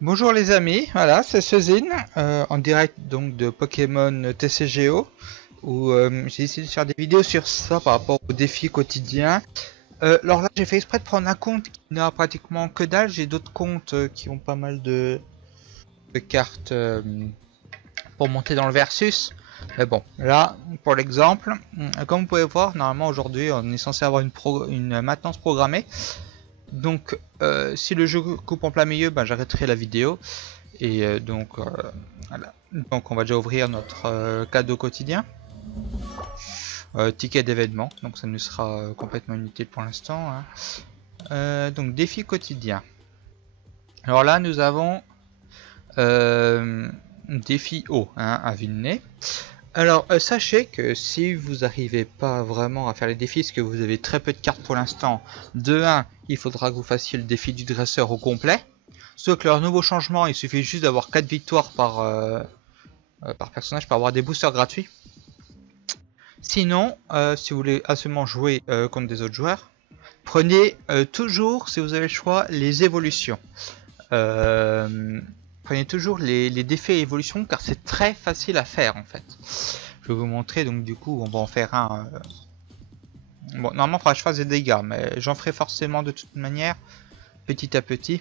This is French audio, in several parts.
Bonjour les amis, voilà, c'est Sezin, en direct donc de Pokémon TCGO, où j'ai décidé de faire des vidéos sur ça par rapport aux défis quotidiens. Alors là, j'ai fait exprès de prendre un compte qui n'a pratiquement que dalle, j'ai d'autres comptes qui ont pas mal de cartes pour monter dans le versus. Mais bon, là, pour l'exemple, comme vous pouvez voir, normalement aujourd'hui on est censé avoir une maintenance programmée. Donc si le jeu coupe en plein milieu, ben, j'arrêterai la vidéo. Et voilà. Donc on va déjà ouvrir notre cadeau quotidien. Ticket d'événement, donc ça nous sera complètement inutile pour l'instant, hein. Donc défi quotidien. Alors là nous avons défi haut, hein, à Villeneuve. Alors sachez que si vous n'arrivez pas vraiment à faire les défis, parce que vous avez très peu de cartes pour l'instant, de 1, il faudra que vous fassiez le défi du dresseur au complet. Sauf que leur nouveau changement, il suffit juste d'avoir 4 victoires par personnage pour avoir des boosters gratuits. Sinon, si vous voulez absolument jouer contre des autres joueurs, prenez toujours, si vous avez le choix, les évolutions. Prenez toujours les défis et évolutions car c'est très facile à faire en fait. Je vais vous montrer, donc du coup on va en faire un. Bon, normalement il faudra que je fasse des dégâts, mais j'en ferai forcément de toute manière, petit à petit.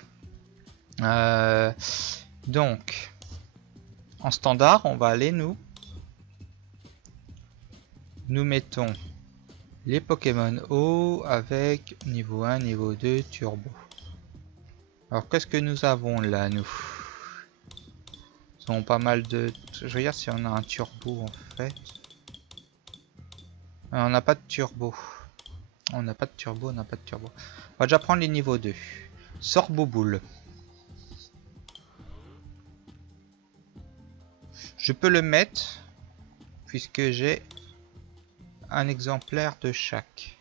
Donc, en standard, on va aller nous mettons les Pokémon eau avec niveau 1, niveau 2, turbo. Alors qu'est-ce que nous avons là, nous? Nous avons pas mal de... Je regarde si on a un turbo en fait. On n'a pas de turbo. On n'a pas de turbo, on n'a pas de turbo. On va déjà prendre les niveaux 2. Sorboboule. Je peux le mettre puisque j'ai un exemplaire de chaque.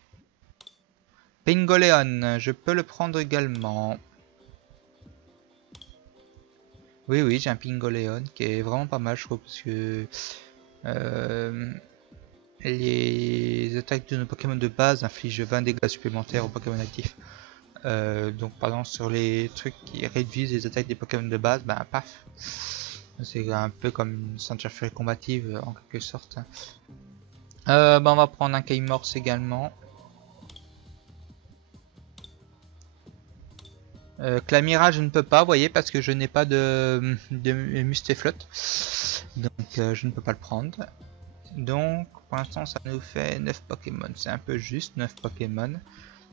Pingoleon, je peux le prendre également. Oui, oui, j'ai un Pingoleon qui est vraiment pas mal, je trouve, parce que les attaques de nos Pokémon de base infligent 20 dégâts supplémentaires aux Pokémon actifs. Donc, par exemple, sur les trucs qui réduisent les attaques des Pokémon de base, ben paf. C'est un peu comme une ceinture furie combative en quelque sorte. Ben, on va prendre un Keymorse également. Clamira je ne peux pas, vous voyez, parce que je n'ai pas de Mustéflotte. Donc je ne peux pas le prendre. Donc pour l'instant ça nous fait 9 Pokémon. C'est un peu juste, 9 Pokémon.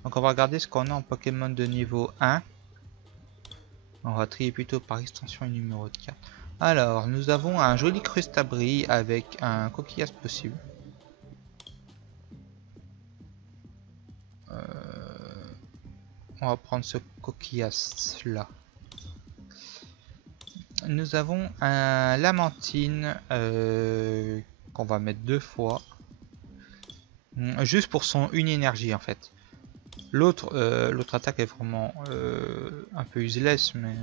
Donc on va regarder ce qu'on a en Pokémon de niveau 1. On va trier plutôt par extension et numéro de carte. Alors nous avons un joli Crustabri avec un coquillage possible. On va prendre ce coquillage là. Nous avons un Lamentine qu'on va mettre 2 fois. Juste pour son une énergie en fait. L'autre attaque est vraiment un peu useless, mais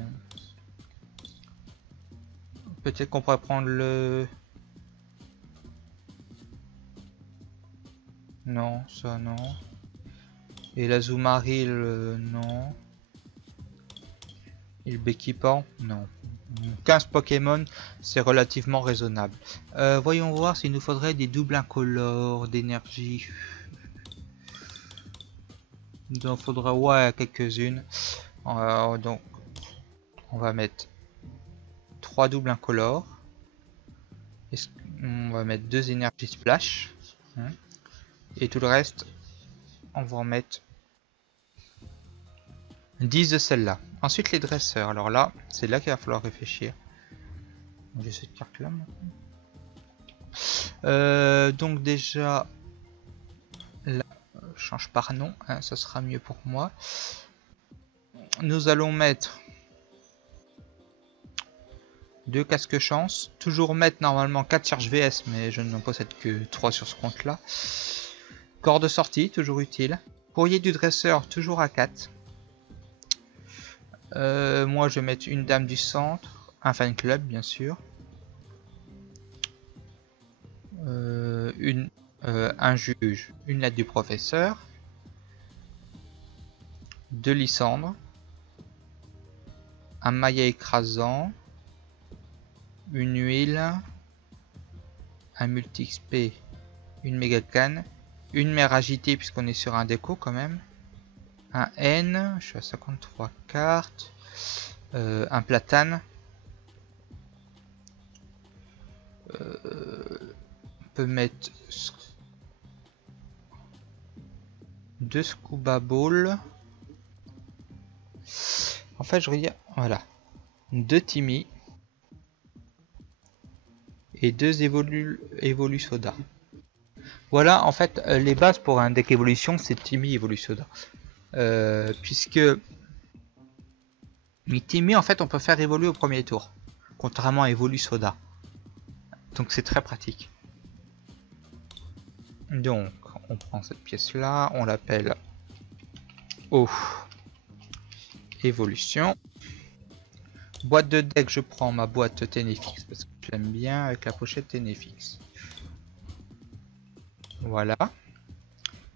peut-être qu'on pourrait prendre le... Non, ça non. Et la Zoumaril, non. Et le Béquipan, non. 15 Pokémon, c'est relativement raisonnable. Voyons voir s'il nous faudrait des doubles incolores d'énergie. Il en faudra, ouais, quelques-unes. Donc, on va mettre 3 doubles incolores. On va mettre 2 énergies splash. Et tout le reste, on va en mettre 10 de celle-là. Ensuite, les dresseurs. Alors là, c'est là qu'il va falloir réfléchir. J'ai cette carte-là maintenant. Donc déjà, là, change par nom, hein, ça sera mieux pour moi. Nous allons mettre 2 casques chance. Toujours mettre normalement 4 charges VS, mais je n'en possède que 3 sur ce compte-là. Corps de sortie, toujours utile. Courrier du dresseur, toujours à 4. Moi, je vais mettre une dame du centre, un fan club, bien sûr. Un juge, une lettre du professeur. 2 Lysandre. un maillet écrasant, une huile, un multi-XP, une méga canne, une mer agitée puisqu'on est sur un déco quand même, un N, je suis à 53 cartes, un platane, on peut mettre 2 scuba balls. En fait, je veux dire, voilà, 2 Timmy et 2 évolu soda. Voilà, en fait, les bases pour un deck évolution, c'est Timmy évolu soda. Puisque Timmy, en fait, on peut faire évoluer au premier tour, contrairement à évolu soda. Donc c'est très pratique. Donc, on prend cette pièce-là, on l'appelle eau évolution. Boîte de deck, je prends ma boîte Tenefix parce que j'aime bien avec la pochette Tenefix. Voilà.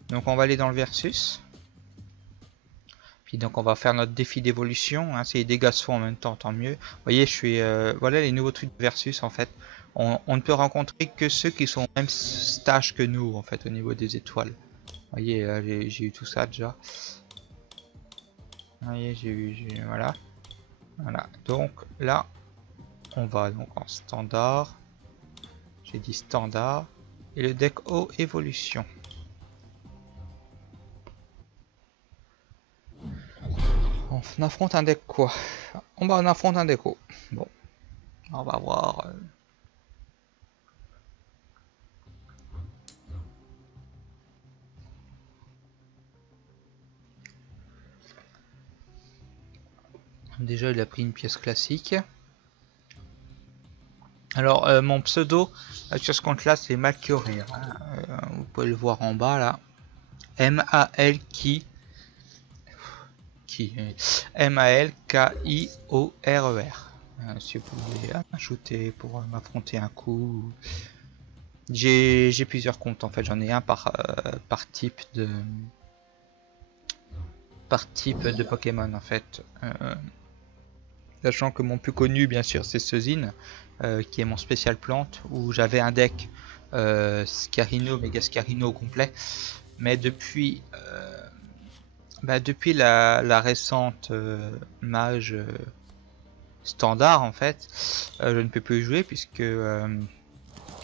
Donc on va aller dans le versus. Puis donc on va faire notre défi d'évolution. Hein. Si les dégâts se font en même temps, tant mieux. Vous voyez, je suis voilà les nouveaux trucs de versus en fait. On ne peut rencontrer que ceux qui sont au même stage que nous en fait au niveau des étoiles. Vous voyez, j'ai eu tout ça déjà. Vous voyez, j'ai eu voilà. Voilà. Donc là, on va donc en standard. J'ai dit standard et le deck haut évolution. On affronte un deck quoi? On affronte un deck haut. Bon, on va voir. Déjà, il a pris une pièce classique. Alors, mon pseudo sur ce compte-là, c'est Malkiorir. Hein. Vous pouvez le voir en bas là. M-A-L-K-I-O-R-E-R. Si vous voulez ajouter pour m'affronter un coup. J'ai plusieurs comptes en fait. J'en ai un par type de Pokémon en fait. Sachant que mon plus connu bien sûr c'est Sezin, qui est mon spécial plante, où j'avais un deck Scarino, Mega Scarino complet, mais depuis la récente mage standard en fait, je ne peux plus y jouer puisque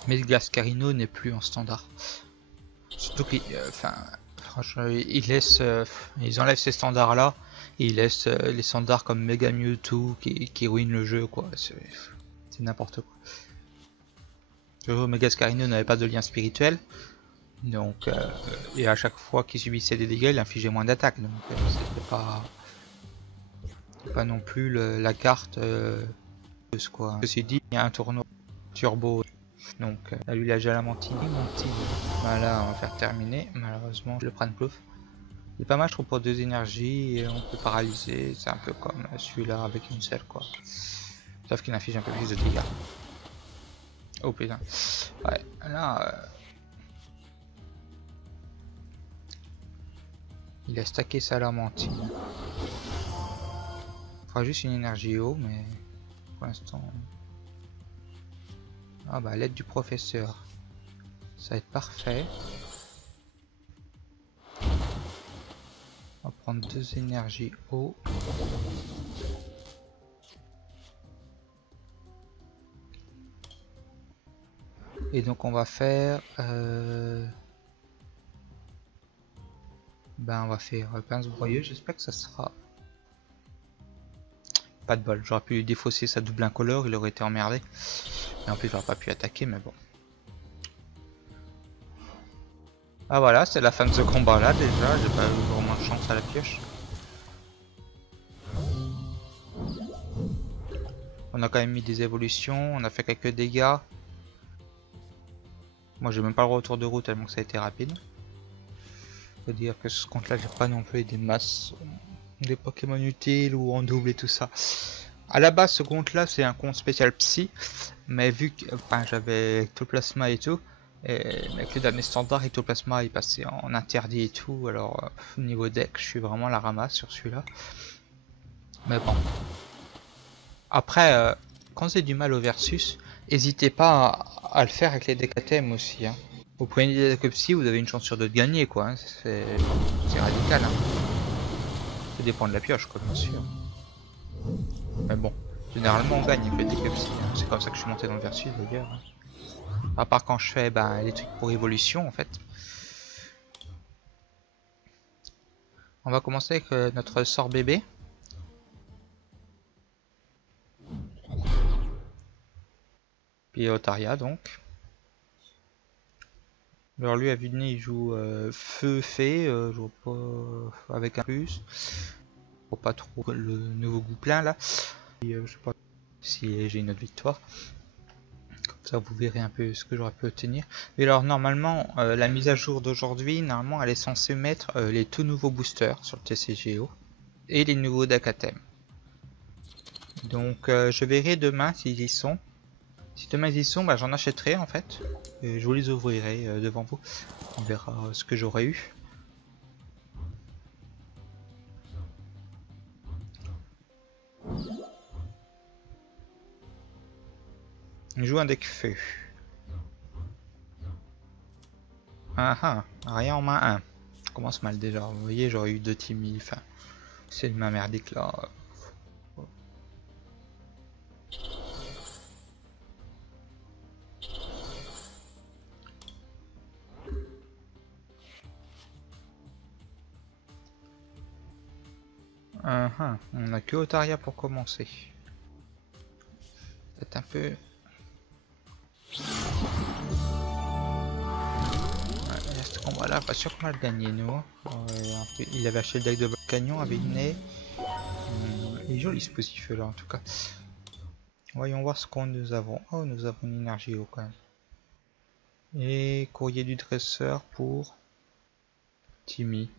Mega Scarino n'est plus en standard. Surtout qu'ils ils enlèvent ces standards là. Et ils laissent les standards comme Mega Mewtwo qui ruinent le jeu quoi. C'est n'importe quoi. Mega Scarino n'avait pas de lien spirituel. Donc et à chaque fois qu'il subissait des dégâts, il infligeait moins d'attaques. Donc c'était pas non plus la carte quoi. Ceci dit, il y a un tournoi turbo. Donc lui il a déjà la Mantine. Voilà, on va faire terminer. Malheureusement, je le prends plouf. Il est pas mal je trouve pour 2 énergies et on peut paralyser, c'est un peu comme celui-là avec une seule quoi. Sauf qu'il inflige un peu plus de dégâts. Oh putain. Ouais, là il a stacké sa lamentine. Il fera juste une énergie haut mais pour l'instant. Ah bah l'aide du professeur. Ça va être parfait. On va prendre 2 énergies haut. Et donc on va faire on va faire pince broyeuse. J'espère que ça sera pas de bol. J'aurais pu lui défausser sa double incolore, il aurait été emmerdé. Et en plus j'aurais pas pu attaquer mais bon. Ah voilà, c'est la fin de ce combat là déjà, j'ai pas eu vraiment de chance à la pioche. On a quand même mis des évolutions, on a fait quelques dégâts. Moi j'ai même pas le retour de route tellement que ça a été rapide. Faut dire que ce compte là j'ai pas non plus des masses des Pokémon utiles ou en double et tout ça. À la base ce compte là c'est un compte spécial psy, mais vu que j'avais Ectoplasma et tout. Et avec le dernier standard, Ectoplasma est passé en interdit et tout, alors niveau deck je suis vraiment à la ramasse sur celui-là. Mais bon. Après, quand c'est du mal au versus, n'hésitez pas à le faire avec les DKTM aussi. Hein. Vous prenez des Decopsy, vous avez une chance sur deux de gagner, quoi. Hein. C'est radical. Hein. Ça dépend de la pioche, quoi, bien sûr. Mais bon, généralement on gagne avec les Decopsy. Hein. C'est comme ça que je suis monté dans le versus d'ailleurs. Hein. À part quand je fais les trucs pour évolution, en fait. On va commencer avec notre sort bébé. Puis Otaria donc. Alors lui à vue de nez il joue feu fée, je vois pas avec un plus. Je vois pas trop le nouveau goût plein là. Et, je sais pas si j'ai une autre victoire. Comme ça vous verrez un peu ce que j'aurais pu obtenir. Mais alors normalement la mise à jour d'aujourd'hui, normalement elle est censée mettre les tout nouveaux boosters sur le TCGO et les nouveaux DKTM. Donc je verrai demain s'ils y sont. Si demain ils y sont, j'en achèterai en fait. Et je vous les ouvrirai devant vous. On verra ce que j'aurais eu. Il joue un deck feu. Ah, rien en main 1. Je commence mal déjà. Vous voyez, j'aurais eu 2 Timmy. Enfin, c'est ma merdique là. On a que Otaria pour commencer. C'est un peu... ce combat là, pas sûr qu'on va le gagner nous. Il avait acheté le deck de Canyon avec Iné. Il est joli ce petit feu là en tout cas. Voyons voir ce qu'on nous avons. Oh, nous avons une énergie haut quand même. Et courrier du dresseur pour Timmy.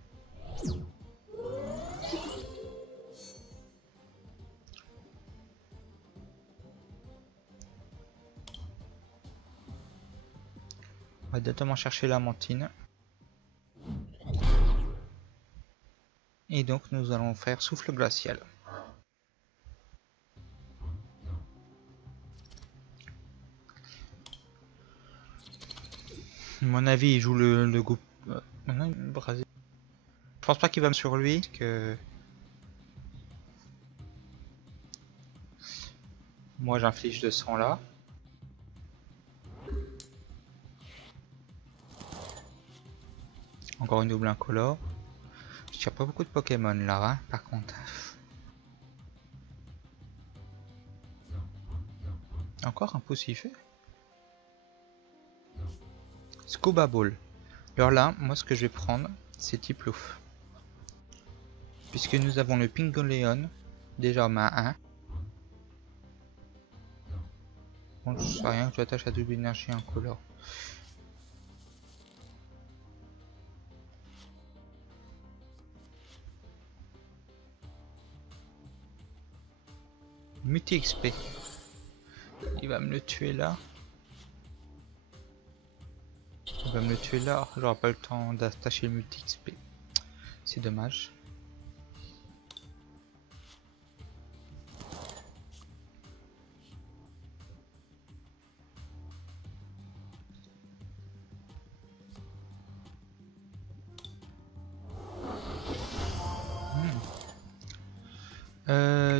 On va directement chercher la mantine. Et donc nous allons faire souffle glacial. À mon avis il joue le groupe. Je pense pas qu'il va me sur lui. Que... Moi j'inflige 200 là. Encore une double incolore. Je tire pas beaucoup de Pokémon là, hein, par contre. Encore un poussif. Scuba Ball. Alors là, moi ce que je vais prendre, c'est Tiplouf. Puisque nous avons le Pingoleon, déjà en main 1. Bon, je sais rien que j'attache à double énergie incolore. Multi XP. Il va me le tuer là. Il va me le tuer là. J'aurai pas le temps d'attacher le multi XP. C'est dommage.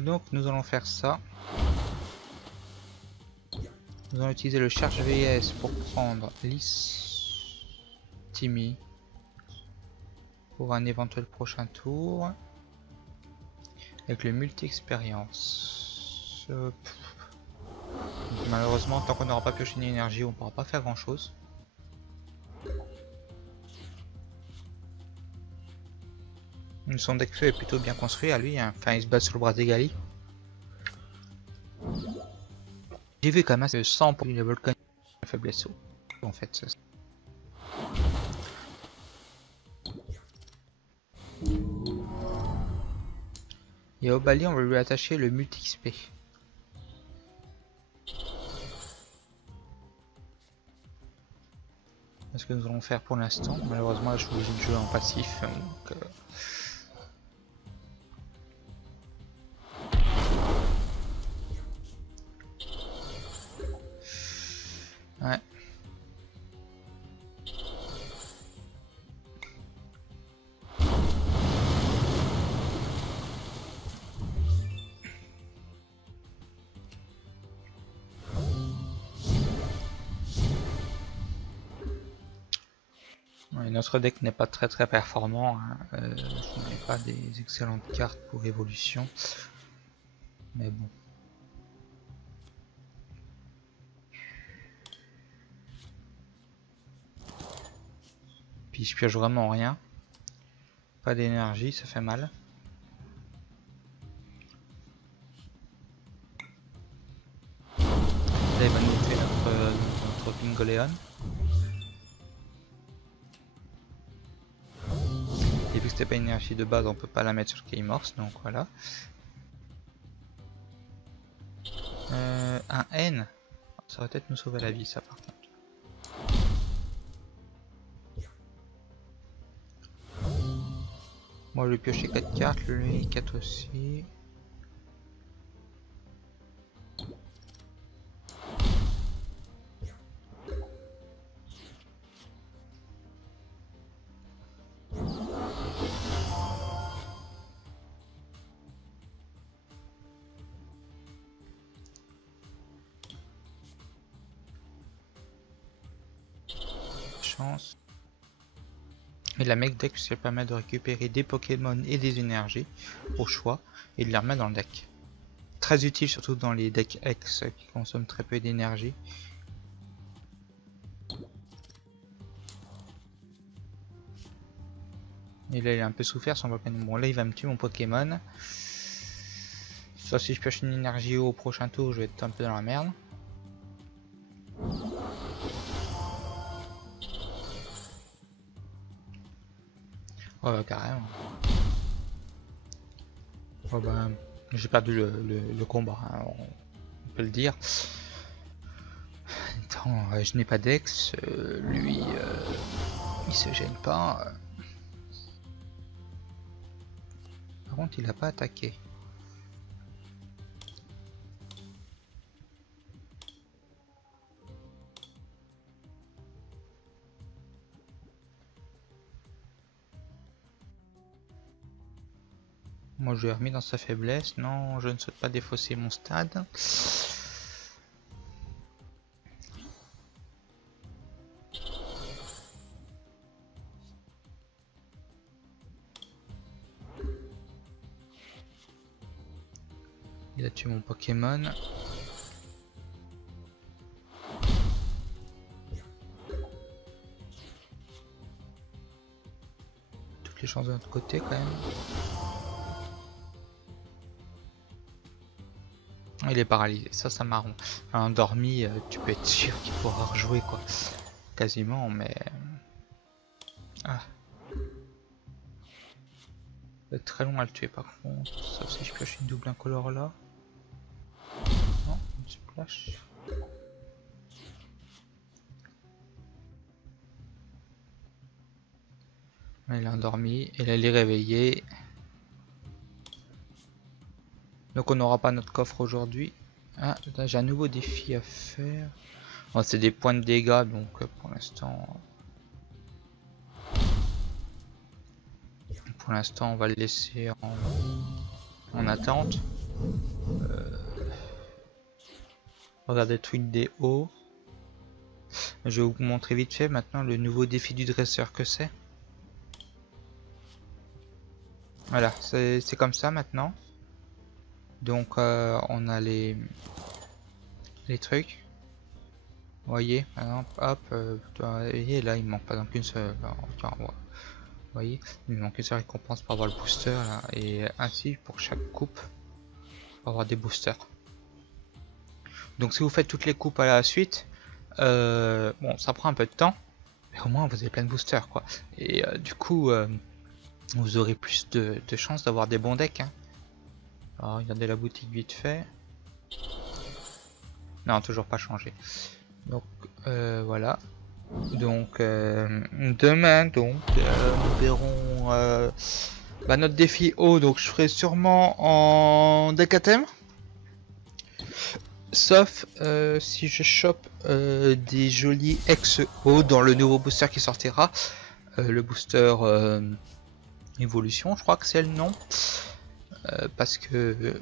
Donc nous allons faire ça. Nous allons utiliser le charge VS pour prendre Lys Timmy pour un éventuel prochain tour avec le multi expérience. Malheureusement, tant qu'on n'aura pas pioché une énergie, on pourra pas faire grand chose. Son deck feu est plutôt bien construit à lui, hein. Enfin il se base sur le bras d'Egali. J'ai vu quand même que 100 pour une volcan faiblesse en fait. Et au Bali on va lui attacher le multi XP. C'est ce que nous allons faire pour l'instant. Malheureusement je suis obligé de jouer en passif. Donc, Et notre deck n'est pas très performant, hein. Je n'ai pas des excellentes cartes pour évolution. Mais bon. Puis je pioche vraiment rien. Pas d'énergie, ça fait mal. Là il va nous tuer notre Pingoléon. Et vu que c'était pas une énergie de base, on peut pas la mettre sur Keymorse, donc voilà. Un N, ça va peut-être nous sauver la vie, ça par contre. Moi je vais piocher 4 cartes, lui 4 aussi. Chance. Et la mec deck, ça permet de récupérer des Pokémon et des énergies au choix et de les remettre dans le deck. Très utile surtout dans les decks X qui consomment très peu d'énergie. Et là il a un peu souffert son Pokémon. Bon là il va me tuer mon Pokémon. Ça si je pioche une énergie au prochain tour je vais être un peu dans la merde. Oh bah carrément. Oh bah j'ai perdu le combat, hein, on peut le dire. Attends, je n'ai pas d'ex, lui il se gêne pas. Par contre il a pas attaqué. Moi je l'ai remis dans sa faiblesse. Non, je ne souhaite pas défausser mon stade. Il a tué mon Pokémon. Toutes les chances de notre côté quand même. Il est paralysé, ça marron. Endormi, tu peux être sûr qu'il pourra rejouer quoi. Quasiment, mais... Ah. Ça va être très long à le tuer par contre, sauf si je pioche une double incolore là. Non, une splash. Il est endormi, et là il est réveillé. Donc on n'aura pas notre coffre aujourd'hui. Ah, j'ai un nouveau défi à faire. Bon, c'est des points de dégâts, donc pour l'instant... Pour l'instant on va le laisser en attente. Regardez tweet des hauts. Je vais vous montrer vite fait maintenant le nouveau défi du dresseur que c'est. Voilà, c'est comme ça maintenant. Donc on a les trucs. Vous voyez, par exemple, hop, et là il manque pas qu'une seule. Vous voyez, il manque une seule récompense pour avoir le booster là, et ainsi pour chaque coupe pour avoir des boosters. Donc si vous faites toutes les coupes à la suite, bon ça prend un peu de temps, mais au moins vous avez plein de boosters quoi. Et du coup vous aurez plus de chances d'avoir des bons decks. Hein. Alors regardez la boutique vite fait. Non, toujours pas changé. Donc voilà. Donc demain donc nous verrons notre défi haut. Donc je ferai sûrement en deck à thème. Sauf si je chope des jolis ex-haut dans le nouveau booster qui sortira. Le booster évolution, je crois que c'est le nom. Parce que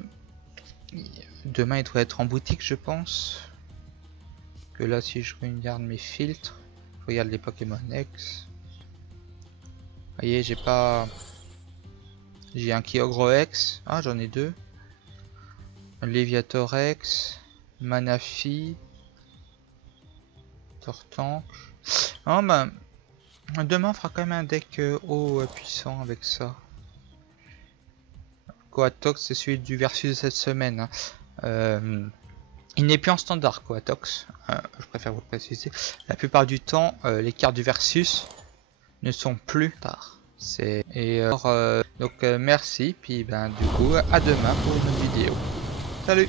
demain il devrait être en boutique je pense. Que là si je regarde mes filtres, je regarde les Pokémon X. voyez, j'ai pas... J'ai un Kyogre-X. Ah, j'en ai deux. Léviatorex. Manafi. Tortank. Oh bah... Demain on fera quand même un deck haut puissant avec ça. Coatox, c'est celui du versus de cette semaine. Il n'est plus en standard Coatox. Je préfère vous le préciser. La plupart du temps, les cartes du versus ne sont plus tard. Donc merci, puis ben du coup à demain pour une autre vidéo. Salut!